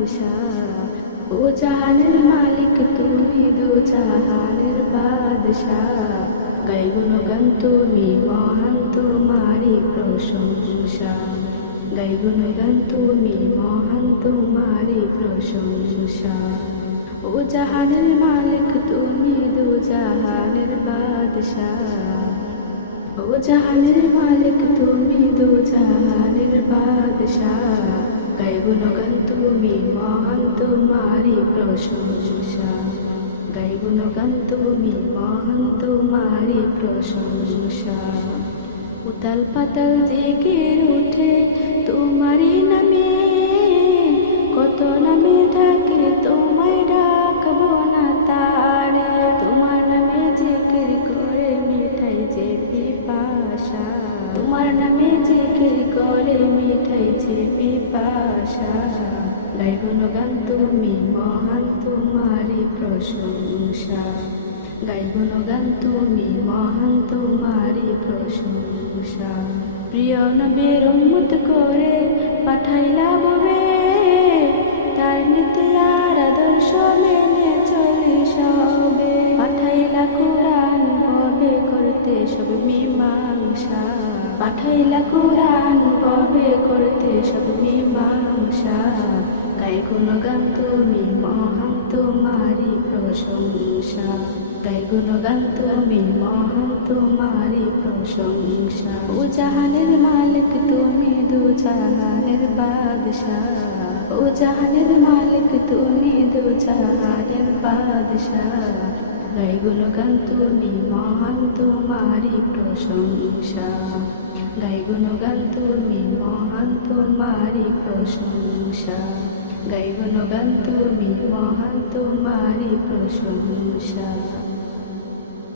বাদশাহ। ও জাহানের মালিক, তুমি দু জাহানের বাদশাহ। গাই গুণগান তুমি, মহান তোমারি প্রশংসা। গাই গুণগান তুমি, মহান তোমারি প্রশংসা। ও জাহানের মালিক, তুমি দু জাহানের বাদশাহ। ও জাহানের মালিক, তুমি দু জাহানের বাদশাহ। গাই গুণগান তুমি মহান তোমারি প্রশংসা গাই গুণগান তুমি মহান তোমারি প্রশংসা উতাল পাতাল জেগে উঠে তোমারই নামে, কত নামে ডাকে তোমায় ডাকবো না তারে। তোমার নামে জিকির করে মিঠাই যে পিপাসা। তোমার নামে জিকির করে মিঠাই যে পিপাসা। গাই গান তুমি মহান তোমারি প্রশংসা গাই গান তুমি মহান তোমারি প্রশংসা প্রিয় নবীর উন্মত করে পাঠাইলা ববে তার নীতি আর আদর্শ মেনে চলি সবে পাঠাইলা কোরআন হবে করতে সব মীমাংসা পাঠাইলা কোরআন হবে করতে সব মীমাংসা গাই গান তুমি মহান তোমারি প্রশংসা। গাই গান তুমি মহান তোমারি প্রশংসা। ও জাহানের মালিক তুমি দু জাহানের বাদশাহ। ও জাহানের মালিক তুমি দু জাহানের বাদশাহ গাই গান তুমি মহান তোমারি প্রশংসা। গাই গান তুমি মহান তোমারি প্রশংসা। গাই গান তুমি মহান তোমারি প্রশংসা।